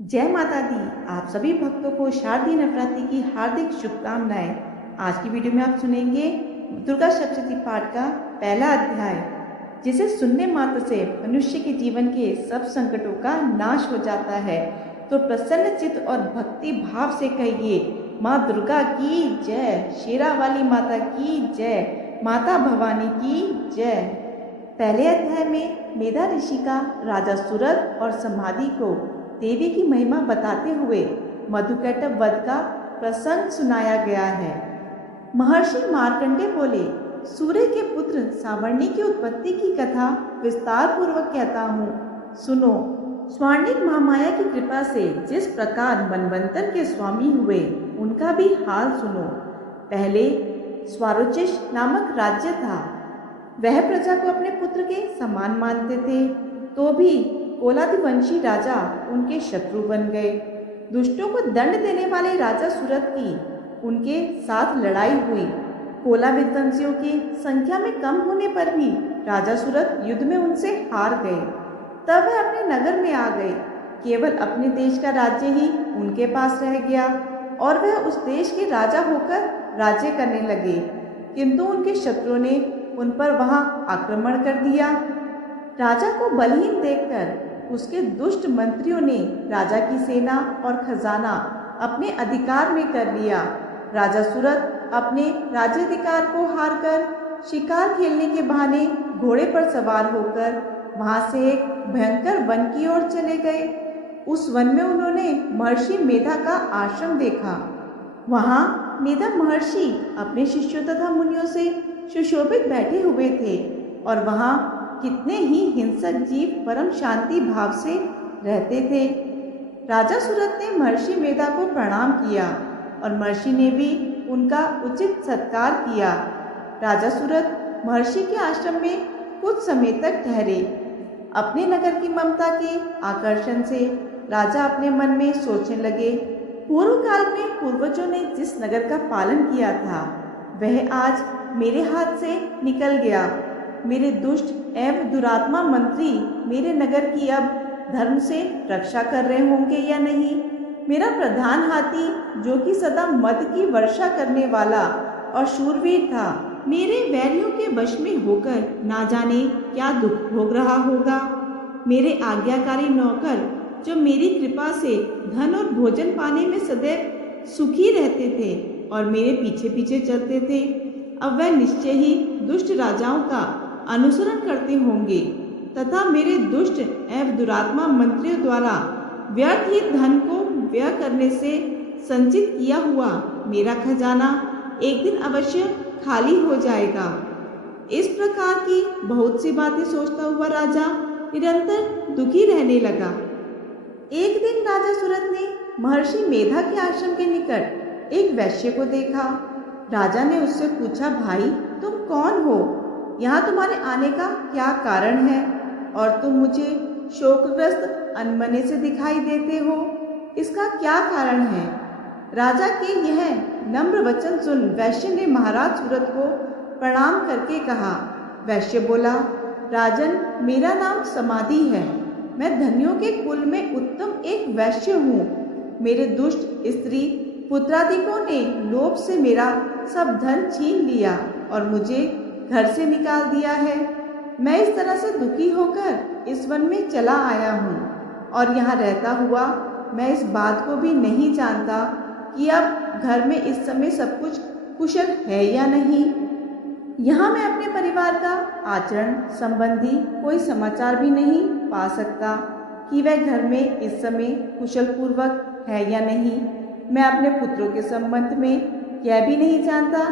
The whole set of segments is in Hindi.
जय माता दी। आप सभी भक्तों को शारदीय नवरात्रि की हार्दिक शुभकामनाएं। आज की वीडियो में आप सुनेंगे दुर्गा सप्तशती पाठ का पहला अध्याय, जिसे सुनने मात्र से मनुष्य के जीवन के सब संकटों का नाश हो जाता है। तो प्रसन्न चित्त और भक्ति भाव से कहिए, माँ दुर्गा की जय, शेरा वाली माता की जय, माता भवानी की जय। पहले अध्याय में मेधा ऋषि का राजा सुरथ और समाधि को देवी की महिमा बताते हुए मधुकैटभ वध का प्रसंग सुनाया गया है। महर्षि मार्कंडेय बोले, सूर्य के पुत्र सावर्णी की उत्पत्ति की कथा विस्तार पूर्वक कहता हूँ, सुनो। स्वर्णिक महामाया की कृपा से जिस प्रकार मनवंतर के स्वामी हुए, उनका भी हाल सुनो। पहले स्वारोचिष नामक राज्य था। वह प्रजा को अपने पुत्र के समान मानते थे, तो भी कोलादिवंशी राजा उनके शत्रु बन गए। दुष्टों को दंड देने वाले राजा सुरथ की उनके साथ लड़ाई हुई। कोलाविदवंशियों की संख्या में कम होने पर भी राजा सुरथ युद्ध में उनसे हार गए। तब वह अपने नगर में आ गए। केवल अपने देश का राज्य ही उनके पास रह गया और वह उस देश के राजा होकर राज्य करने लगे। किंतु उनके शत्रुओं ने उन पर वहां आक्रमण कर दिया। राजा को बलहीन देखकर उसके दुष्ट मंत्रियों ने राजा की सेना और खजाना अपने अधिकार में कर लिया। राजा सुरथ अपने राज्याधिकार को हारकर शिकार खेलने के बहाने घोड़े पर सवार होकर वहां से एक भयंकर वन की ओर चले गए। उस वन में उन्होंने महर्षि मेधा का आश्रम देखा। वहां मेधा महर्षि अपने शिष्यों तथा मुनियों से सुशोभित बैठे हुए थे और वहां कितने ही हिंसक जीव परम शांति भाव से रहते थे। राजा सुरथ ने महर्षि मेधा को प्रणाम किया और महर्षि ने भी उनका उचित सत्कार किया। राजा सुरथ महर्षि के आश्रम में कुछ समय तक ठहरे। अपने नगर की ममता के आकर्षण से राजा अपने मन में सोचने लगे, पूर्व काल में पूर्वजों ने जिस नगर का पालन किया था, वह आज मेरे हाथ से निकल गया। मेरे दुष्ट एवं दुरात्मा मंत्री मेरे नगर की अब धर्म से रक्षा कर रहे होंगे या नहीं। मेरा प्रधान हाथी, जो कि सदा मद की वर्षा करने वाला और शूरवीर था, मेरे वैरियों के वश में होकर ना जाने क्या दुख भोग रहा होगा। मेरे आज्ञाकारी नौकर, जो मेरी कृपा से धन और भोजन पाने में सदैव सुखी रहते थे और मेरे पीछे पीछे चलते थे, अब वह निश्चय ही दुष्ट राजाओं का अनुसरण करते होंगे तथा मेरे दुष्ट एवं दुरात्मा मंत्रियों द्वारा व्यर्थ ही धन को व्यय करने से संचित किया हुआ मेरा खजाना एक दिन अवश्य खाली हो जाएगा। इस प्रकार की बहुत सी बातें सोचता हुआ राजा निरंतर दुखी रहने लगा। एक दिन राजा सुरथ ने महर्षि मेधा के आश्रम के निकट एक वैश्य को देखा। राजा ने उससे पूछा, भाई तुम कौन हो? यहाँ तुम्हारे आने का क्या कारण है और तुम मुझे शोकग्रस्त अनमने से दिखाई देते हो, इसका क्या कारण है? राजा के यह नम्र वचन सुन वैश्य ने महाराज सुरथ को प्रणाम करके कहा। वैश्य बोला, राजन, मेरा नाम समाधि है। मैं धनियों के कुल में उत्तम एक वैश्य हूँ। मेरे दुष्ट स्त्री पुत्रादिकों ने लोभ से मेरा सब धन छीन लिया और मुझे घर से निकाल दिया है। मैं इस तरह से दुखी होकर इस वन में चला आया हूँ और यहाँ रहता हुआ मैं इस बात को भी नहीं जानता कि अब घर में इस समय सब कुछ कुशल है या नहीं। यहाँ मैं अपने परिवार का आचरण संबंधी कोई समाचार भी नहीं पा सकता कि वह घर में इस समय कुशल पूर्वक है या नहीं। मैं अपने पुत्रों के संबंध में यह भी नहीं जानता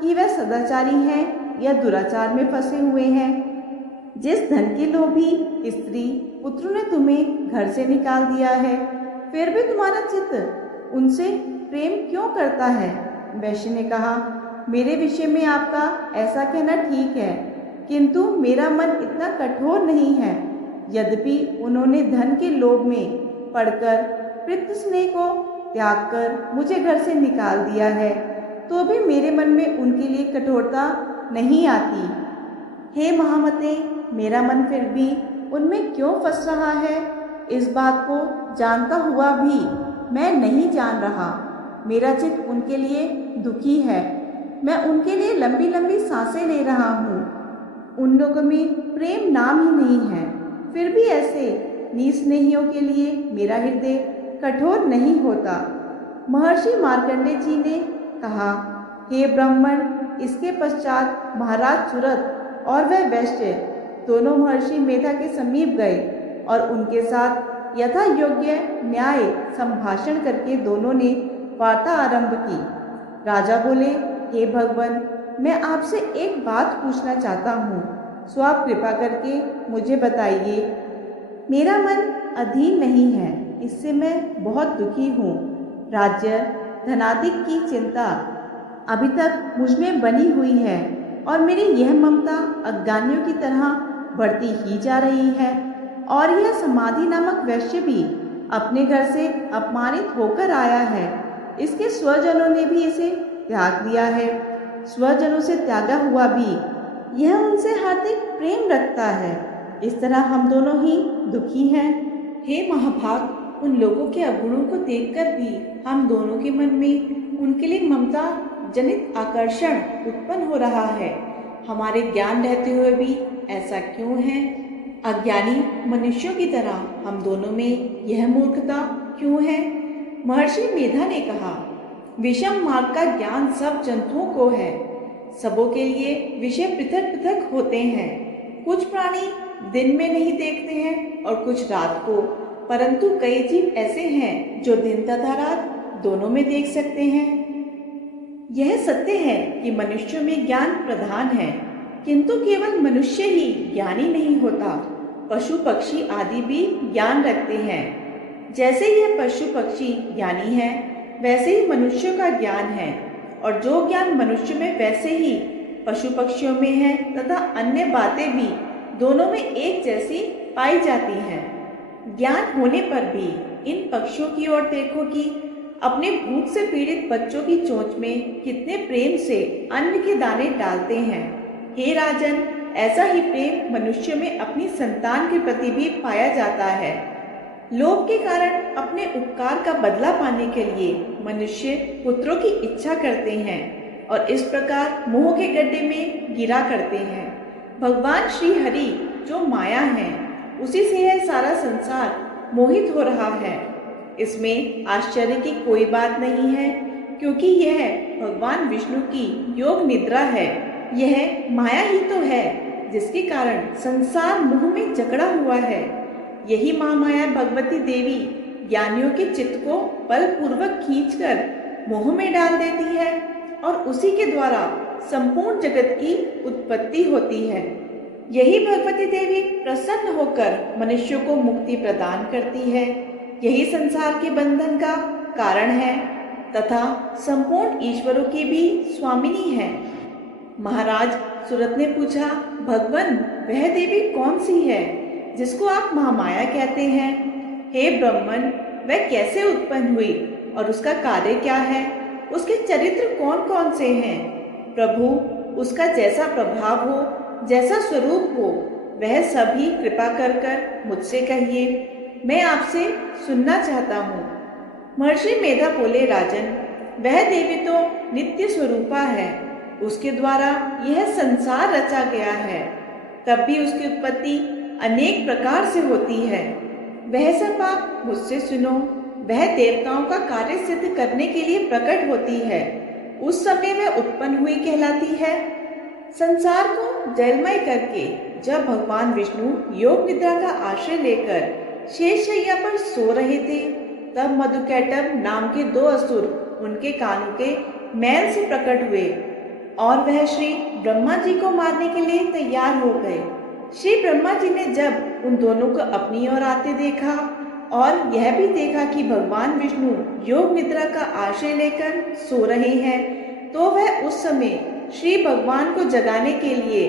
कि वह सदाचारी हैं या दुराचार में फंसे हुए हैं। जिस धन के लोभी स्त्री पुत्र ने तुम्हें घर से निकाल दिया है, फिर भी तुम्हारा चित्त उनसे प्रेम क्यों करता है? वैश्य ने कहा, मेरे विषय में आपका ऐसा कहना ठीक है, किंतु मेरा मन इतना कठोर नहीं है। यद्यपि उन्होंने धन के लोभ में पड़कर पितृ स्नेह को त्याग कर मुझे घर से निकाल दिया है, तो भी मेरे मन में उनके लिए कठोरता नहीं आती। हे महामते, मेरा मन फिर भी उनमें क्यों फंस रहा है? इस बात को जानता हुआ भी मैं नहीं जान रहा। मेरा चित्त उनके लिए दुखी है। मैं उनके लिए लंबी लंबी सांसें ले रहा हूँ। उन लोगों में प्रेम नाम ही नहीं है। फिर भी ऐसे निस्नेहियों के लिए मेरा हृदय कठोर नहीं होता। महर्षि मार्कंडेय जी ने कहा, हे ब्राह्मण, इसके पश्चात महाराज सुरथ और वह वैश्य दोनों महर्षि मेधा के समीप गए और उनके साथ यथा योग्य न्याय संभाषण करके दोनों ने वार्ता आरंभ की। राजा बोले, हे भगवान, मैं आपसे एक बात पूछना चाहता हूँ, सो आप कृपा करके मुझे बताइए। मेरा मन अधीन नहीं है, इससे मैं बहुत दुखी हूँ। राज्य धनाधिक की चिंता अभी तक मुझ में बनी हुई है और मेरी यह ममता अज्ञानियों की तरह बढ़ती ही जा रही है। और यह समाधि नामक वैश्य भी अपने घर से अपमानित होकर आया है। इसके स्वजनों ने भी इसे त्याग दिया है। स्वजनों से त्यागा हुआ भी यह उनसे हार्दिक प्रेम रखता है। इस तरह हम दोनों ही दुखी हैं। हे महाभाग, उन लोगों के अवगुणों को देखकर भी हम दोनों के मन में उनके लिए ममता जनित आकर्षण उत्पन्न हो रहा है। हमारे ज्ञान रहते हुए भी ऐसा क्यों है? अज्ञानी मनुष्यों की तरह हम दोनों में यह मूर्खता क्यों है? महर्षि मेधा ने कहा, विषम मार्ग का ज्ञान सब जंतुओं को है। सबों के लिए विषय पृथक पृथक होते हैं। कुछ प्राणी दिन में नहीं देखते हैं और कुछ रात को, परंतु कई जीव ऐसे हैं जो दिन तथा रात दोनों में देख सकते हैं। यह सत्य है कि मनुष्यों में ज्ञान प्रधान है, किंतु केवल मनुष्य ही ज्ञानी नहीं होता। पशु पक्षी आदि भी ज्ञान रखते हैं। जैसे यह पशु पक्षी ज्ञानी है, वैसे ही मनुष्यों का ज्ञान है, और जो ज्ञान मनुष्य में वैसे ही पशु पक्षियों में है तथा अन्य बातें भी दोनों में एक जैसी पाई जाती हैं। ज्ञान होने पर भी इन पक्षियों की ओर देखो कि अपने भूख से पीड़ित बच्चों की चोंच में कितने प्रेम से अन्न के दाने डालते हैं। हे राजन, ऐसा ही प्रेम मनुष्य में अपनी संतान के प्रति भी पाया जाता है। लोभ के कारण अपने उपकार का बदला पाने के लिए मनुष्य पुत्रों की इच्छा करते हैं और इस प्रकार मोह के गड्ढे में गिरा करते हैं। भगवान श्री हरि जो माया है, उसी से यह सारा संसार मोहित हो रहा है। इसमें आश्चर्य की कोई बात नहीं है, क्योंकि यह भगवान विष्णु की योग निद्रा है। यह माया ही तो है जिसके कारण संसार मोह में जकड़ा हुआ है। यही महामाया भगवती देवी ज्ञानियों के चित्त को बलपूर्वक खींचकर मोह में डाल देती है और उसी के द्वारा संपूर्ण जगत की उत्पत्ति होती है। यही भगवती देवी प्रसन्न होकर मनुष्यों को मुक्ति प्रदान करती है। यही संसार के बंधन का कारण है तथा संपूर्ण ईश्वरों की भी स्वामिनी है। महाराज सुरथ ने पूछा, भगवान, वह देवी कौन सी है जिसको आप महामाया कहते हैं? हे ब्राह्मण, वह कैसे उत्पन्न हुई और उसका कार्य क्या है? उसके चरित्र कौन कौन से हैं? प्रभु, उसका जैसा प्रभाव हो, जैसा स्वरूप हो, वह सभी कृपा कर कर मुझसे कहिए। मैं आपसे सुनना चाहता हूँ। महर्षि मेधा बोले, राजन, वह देवी तो नित्य स्वरूपा है। उसके द्वारा यह संसार रचा गया है। तब भी उसकी उत्पत्ति अनेक प्रकार से होती है। वह सब आप मुझसे सुनो। वह देवताओं का कार्य सिद्ध करने के लिए प्रकट होती है। उस समय वह उत्पन्न हुई कहलाती है। संसार को जलमय करके जब भगवान विष्णु योग निद्रा का आश्रय लेकर शेषशैया पर सो रहे थे, तब मधुकैटभ नाम के दो असुर उनके कानों के मैल से प्रकट हुए और वह श्री ब्रह्मा जी को मारने के लिए तैयार हो गए। श्री ब्रह्मा जी ने जब उन दोनों को अपनी ओर आते देखा और यह भी देखा कि भगवान विष्णु योग निद्रा का आश्रय लेकर सो रहे हैं, तो वह उस समय श्री भगवान को जगाने के लिए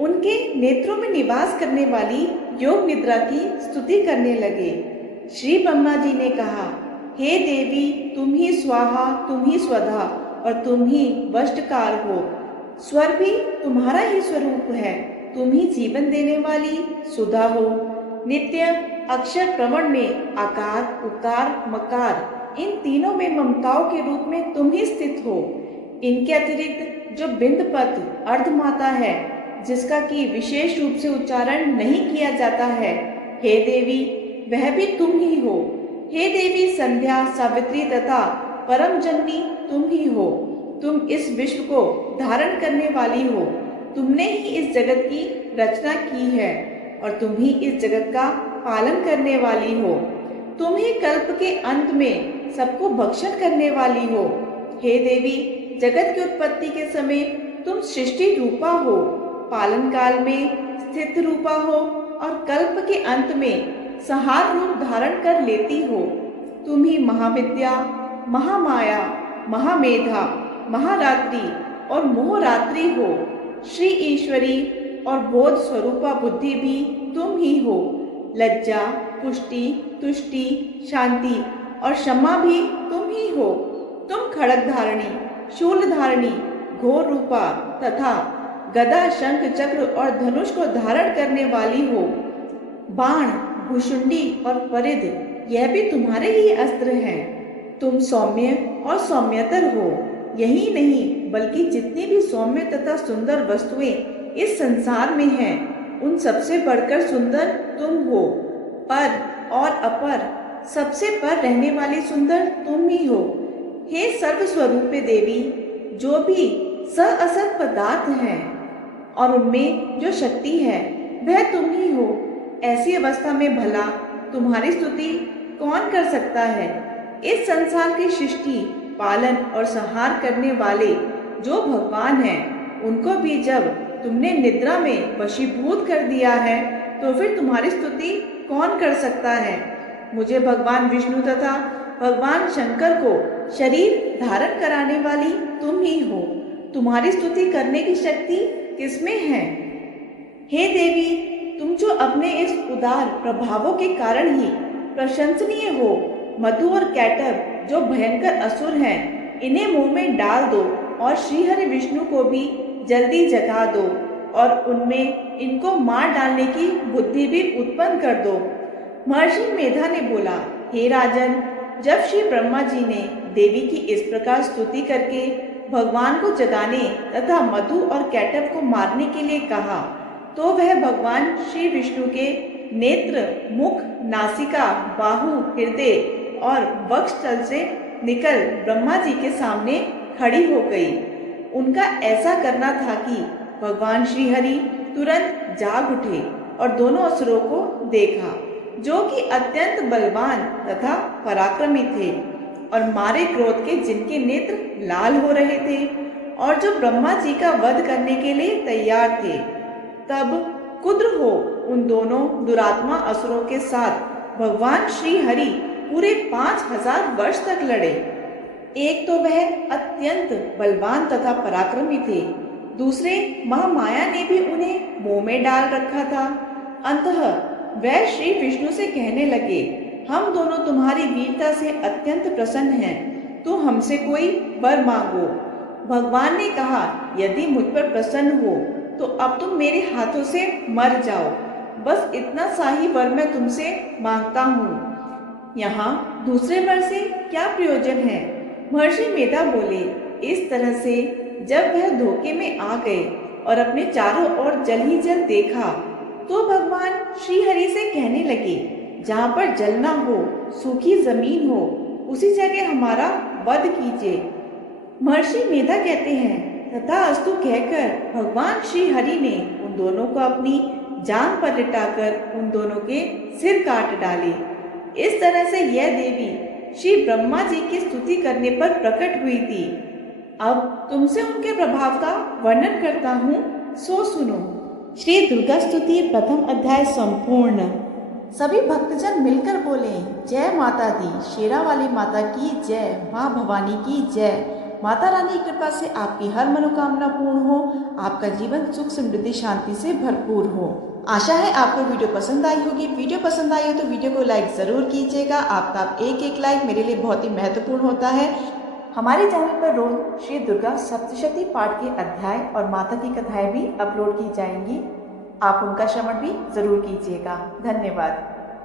उनके नेत्रों में निवास करने वाली योग निद्रा की स्तुति करने लगे। श्री ब्रह्मा जी ने कहा, हे देवी, तुम ही स्वाहा, तुम ही स्वधा और तुम ही वष्टकार हो। स्वर भी तुम्हारा ही स्वरूप है। तुम ही जीवन देने वाली सुधा हो। नित्य अक्षर प्रमण में आकार, उकार, मकार, इन तीनों में ममताओं के रूप में तुम ही स्थित हो। इनके अतिरिक्त जो बिंद पद अर्धमाता है, जिसका कि विशेष रूप से उच्चारण नहीं किया जाता है, हे देवी, वह भी तुम ही हो। हे देवी संध्या, सावित्री तथा परम जननी तुम ही हो। तुम इस विश्व को धारण करने वाली हो। तुमने ही इस जगत की रचना की है और तुम ही इस जगत का पालन करने वाली हो। तुम ही कल्प के अंत में सबको भक्षण करने वाली हो। हे देवी, जगत की उत्पत्ति के समय तुम सृष्टि रूपा हो, पालन काल में स्थित रूपा हो और कल्प के अंत में संहार रूप धारण कर लेती हो। तुम ही महाविद्या, महामाया, महामेधा, महारात्रि और मोहरात्रि हो। श्री ईश्वरी और बोध स्वरूपा बुद्धि भी तुम ही हो। लज्जा, पुष्टि, तुष्टि, शांति और क्षमा भी तुम ही हो। तुम खड़ग धारणी, शूल धारणी, घोर रूपा तथा गदा, शंख, चक्र और धनुष को धारण करने वाली हो। बाण, भुषुंडी और परिध, यह भी तुम्हारे ही अस्त्र हैं। तुम सौम्य और सौम्यतर हो। यही नहीं बल्कि जितनी भी सौम्य तथा सुंदर वस्तुएं इस संसार में हैं, उन सबसे बढ़कर सुंदर तुम हो। पर और अपर, सबसे पर रहने वाली सुंदर तुम ही हो। हे सर्वस्वरूपे देवी, जो भी असत पदार्थ हैं और उनमें जो शक्ति है, वह तुम ही हो। ऐसी अवस्था में भला तुम्हारी स्तुति कौन कर सकता है? इस संसार की सृष्टि, पालन और संहार करने वाले जो भगवान हैं, उनको भी जब तुमने निद्रा में वशीभूत कर दिया है, तो फिर तुम्हारी स्तुति कौन कर सकता है? मुझे भगवान विष्णु तथा भगवान शंकर को शरीर धारण कराने वाली तुम ही हो। तुम्हारी स्तुति करने की शक्ति किसमें है? हे देवी, तुम जो अपने इस उदार प्रभावों के कारण ही प्रशंसनीय हो, मधु और कैटब जो भयंकर असुर हैं, इन्हें मुंह में डाल दो और श्रीहरि विष्णु को भी जल्दी जगा दो और उनमें इनको मार डालने की बुद्धि भी उत्पन्न कर दो। महर्षि मेधा ने बोला, हे राजन, जब श्री ब्रह्मा जी ने देवी की इस प्रकार स्तुति करके भगवान को जगाने तथा मधु और कैटब को मारने के लिए कहा, तो वह भगवान श्री विष्णु के नेत्र, मुख, नासिका, बाहु, हृदय और वक्षस्थल से निकल ब्रह्मा जी के सामने खड़ी हो गई। उनका ऐसा करना था कि भगवान श्री हरि तुरंत जाग उठे और दोनों असुरों को देखा, जो कि अत्यंत बलवान तथा पराक्रमी थे और मारे क्रोध के जिनके नेत्र लाल हो रहे थे और जो ब्रह्मा जी का वध करने के लिए तैयार थे। तब कुद्र हो उन दोनों दुरात्मा असुरों के साथ भगवान श्री हरि पूरे 5000 वर्ष तक लड़े। एक तो वह अत्यंत बलवान तथा पराक्रमी थे, दूसरे महामाया ने भी उन्हें मोह में डाल रखा था। अंततः वह श्री विष्णु से कहने लगे, हम दोनों तुम्हारी वीरता से अत्यंत प्रसन्न हैं, तो हमसे कोई वर मांगो। भगवान ने कहा, यदि मुझ पर प्रसन्न हो तो अब तुम मेरे हाथों से मर जाओ। बस इतना सा ही वर मैं तुमसे मांगता हूँ। यहाँ दूसरे वर से क्या प्रयोजन है? महर्षि मेधा बोले, इस तरह से जब वह धोखे में आ गए और अपने चारों ओर जल ही जल देखा, तो भगवान श्री हरि से कहने लगे, जहाँ पर जल ना हो, सूखी जमीन हो, उसी जगह हमारा वध कीजिए। महर्षि मेधा कहते हैं, तथा अस्तु कहकर भगवान श्री हरि ने उन दोनों को अपनी जांघ पर लिटाकर उन दोनों के सिर काट डाले। इस तरह से यह देवी श्री ब्रह्मा जी की स्तुति करने पर प्रकट हुई थी। अब तुमसे उनके प्रभाव का वर्णन करता हूँ, सो सुनो। श्री दुर्गा स्तुति प्रथम अध्याय संपूर्ण। सभी भक्तजन मिलकर बोले, जय माता दी, शेरा वाली माता की जय, माँ भवानी की जय। माता रानी की कृपा से आपकी हर मनोकामना पूर्ण हो, आपका जीवन सुख समृद्धि शांति से भरपूर हो। आशा है आपको वीडियो पसंद आई होगी। वीडियो पसंद आई हो तो वीडियो को लाइक ज़रूर कीजिएगा। आपका एक लाइक मेरे लिए बहुत ही महत्वपूर्ण होता है। हमारे चैनल पर रोज श्री दुर्गा सप्तशती पाठ के अध्याय और माता की कथाएं भी अपलोड की जाएंगी। आप उनका श्रवण भी जरूर कीजिएगा। धन्यवाद।